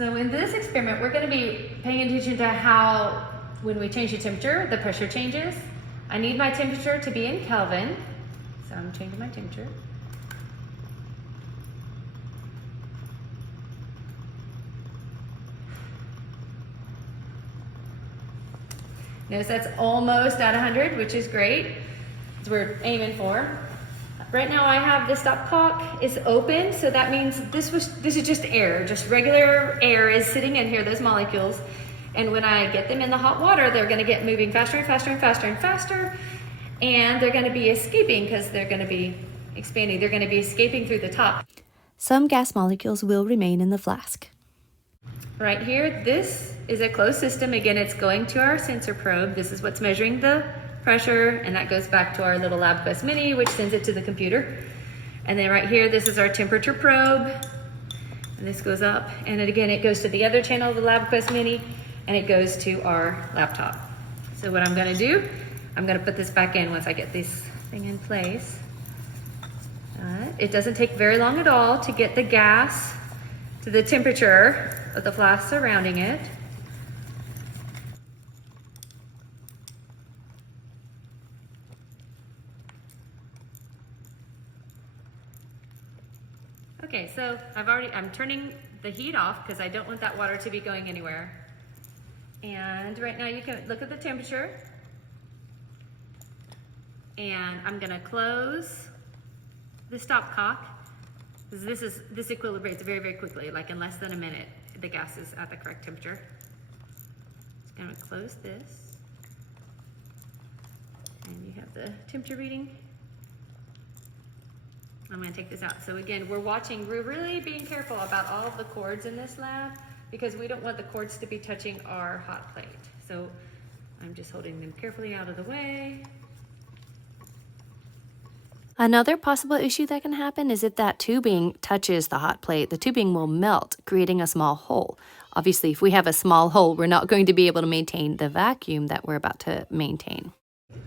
So in this experiment, we're going to be paying attention to how, when we change the temperature, the pressure changes. I need my temperature to be in Kelvin, so I'm changing my temperature. Notice that's almost at 100, which is great. That's what we're aiming for. Right now I have the stopcock is open, so that means this is just air, just regular air is sitting in here, those molecules. And when I get them in the hot water, they're gonna get moving faster and faster and faster and faster, and they're gonna be escaping because they're gonna be expanding. They're gonna be escaping through the top. Some gas molecules will remain in the flask. Right here, this is a closed system. Again, it's going to our sensor probe. This is what's measuring the pressure, and that goes back to our little LabQuest Mini, which sends it to the computer. And then right here, this is our temperature probe, and this goes up, and then again, it goes to the other channel of the LabQuest Mini, and it goes to our laptop. So what I'm gonna do, I'm gonna put this back in once I get this thing in place. It doesn't take very long at all to get the gas to the temperature of the flask surrounding it. Okay, so I'm turning the heat off because I don't want that water to be going anywhere. And right now you can look at the temperature. And I'm gonna close the stopcock. This equilibrates very, very quickly, like in less than a minute, the gas is at the correct temperature. Just gonna close this. And you have the temperature reading. I'm gonna take this out. So again, we're really being careful about all of the cords in this lab because we don't want the cords to be touching our hot plate. So I'm just holding them carefully out of the way. Another possible issue that can happen is if that tubing touches the hot plate, the tubing will melt, creating a small hole. Obviously, if we have a small hole, we're not going to be able to maintain the vacuum that we're about to maintain.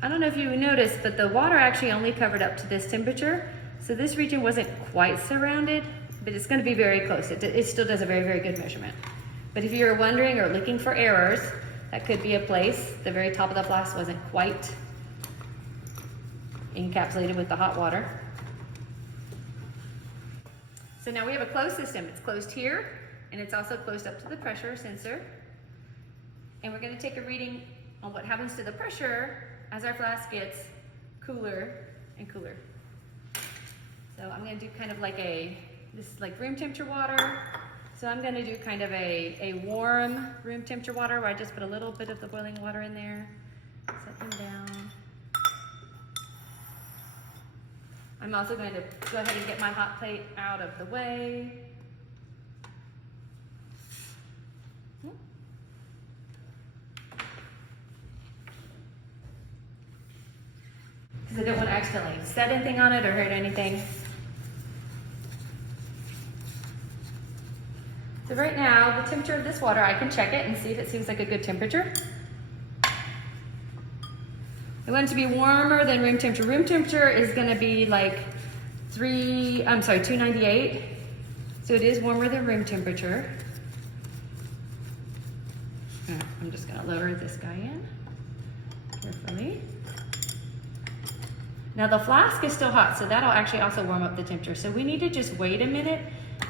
I don't know if you noticed, but the water actually only covered up to this temperature. So this region wasn't quite surrounded, but it's going to be very close. It still does a very, very good measurement. But if you're wondering or looking for errors, that could be a place. The very top of the flask wasn't quite encapsulated with the hot water. So now we have a closed system. It's closed here, and it's also closed up to the pressure sensor. And we're going to take a reading on what happens to the pressure as our flask gets cooler and cooler. So I'm going to do kind of like this is like room temperature water. So I'm going to do kind of a warm room temperature water where I just put a little bit of the boiling water in there, set them down. I'm also going to go ahead and get my hot plate out of the way. Because I don't want to accidentally set anything on it or hurt anything. So right now, the temperature of this water, I can check it and see if it seems like a good temperature. I want it to be warmer than room temperature. Room temperature is going to be like 298. So it is warmer than room temperature. I'm just going to lower this guy in carefully. Now the flask is still hot, so that'll actually also warm up the temperature. So we need to just wait a minute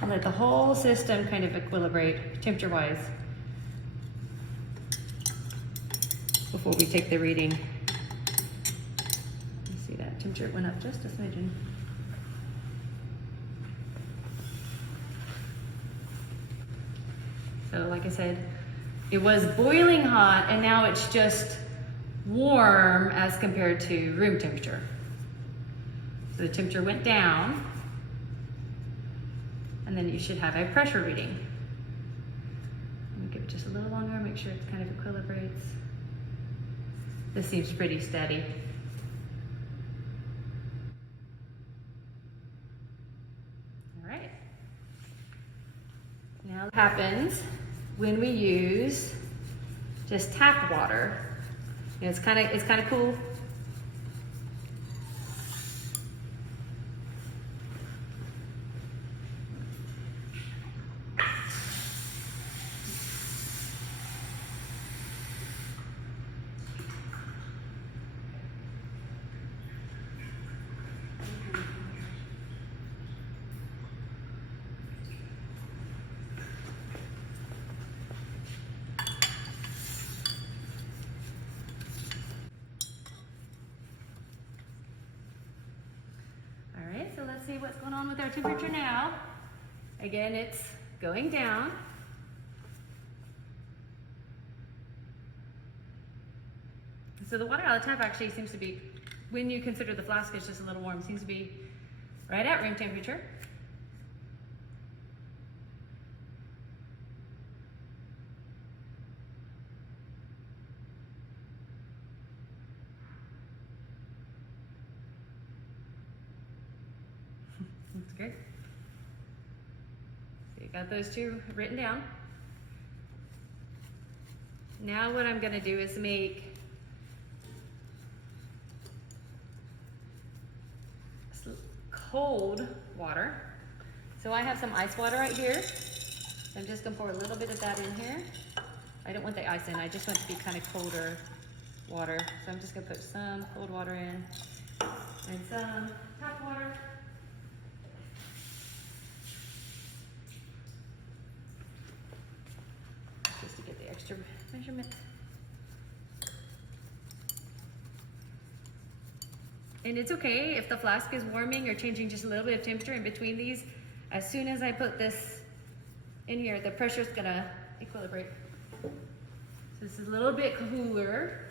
and let the whole system kind of equilibrate temperature-wise before we take the reading. You see that temperature went up just a smidgen. So like I said, it was boiling hot and now it's just warm as compared to room temperature. So the temperature went down, and then you should have a pressure reading. Let me give it just a little longer, make sure it kind of equilibrates. This seems pretty steady. All right. Now what happens when we use just tap water? You know, it's kind of cool. so let's see what's going on with our temperature now. Again, it's going down. So the water out of the tap actually seems to be, when you consider the flask is just a little warm, seems to be right at room temperature. That's good. So you got those two written down. Now what I'm going to do is make cold water. So I have some ice water right here. So I'm just going to pour a little bit of that in here. I don't want the ice in, I just want it to be kind of colder water. So I'm just going to put some cold water in and some tap water. Just to get the extra measurement. And it's okay if the flask is warming or changing just a little bit of temperature in between these. As soon as I put this in here, the pressure's gonna equilibrate. So this is a little bit cooler.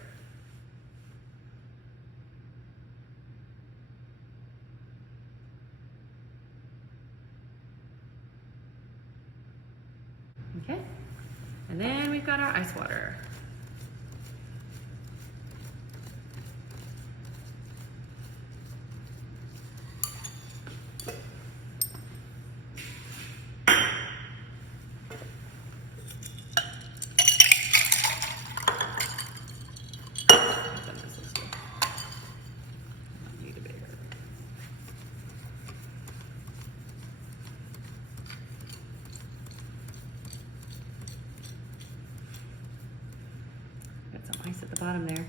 Okay, and then we've got our ice water. Ice at the bottom there.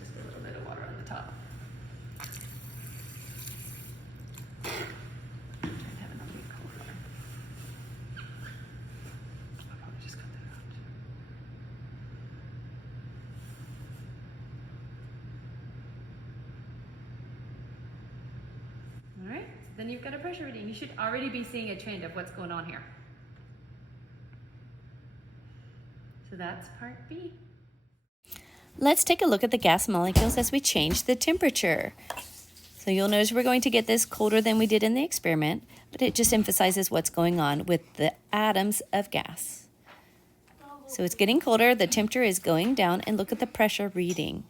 Just a little bit of water on the top. And have enough cold water. I'll probably just cut that out. All right, so then you've got a pressure reading. You should already be seeing a trend of what's going on here. So that's part B. Let's take a look at the gas molecules as we change the temperature. So you'll notice we're going to get this colder than we did in the experiment, but it just emphasizes what's going on with the atoms of gas. So it's getting colder, the temperature is going down, and look at the pressure reading.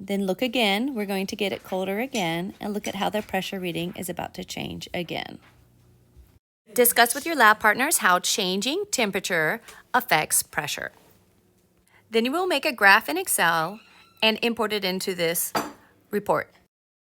Then look again, we're going to get it colder again, and look at how the pressure reading is about to change again. Discuss with your lab partners how changing temperature affects pressure. Then you will make a graph in Excel and import it into this report.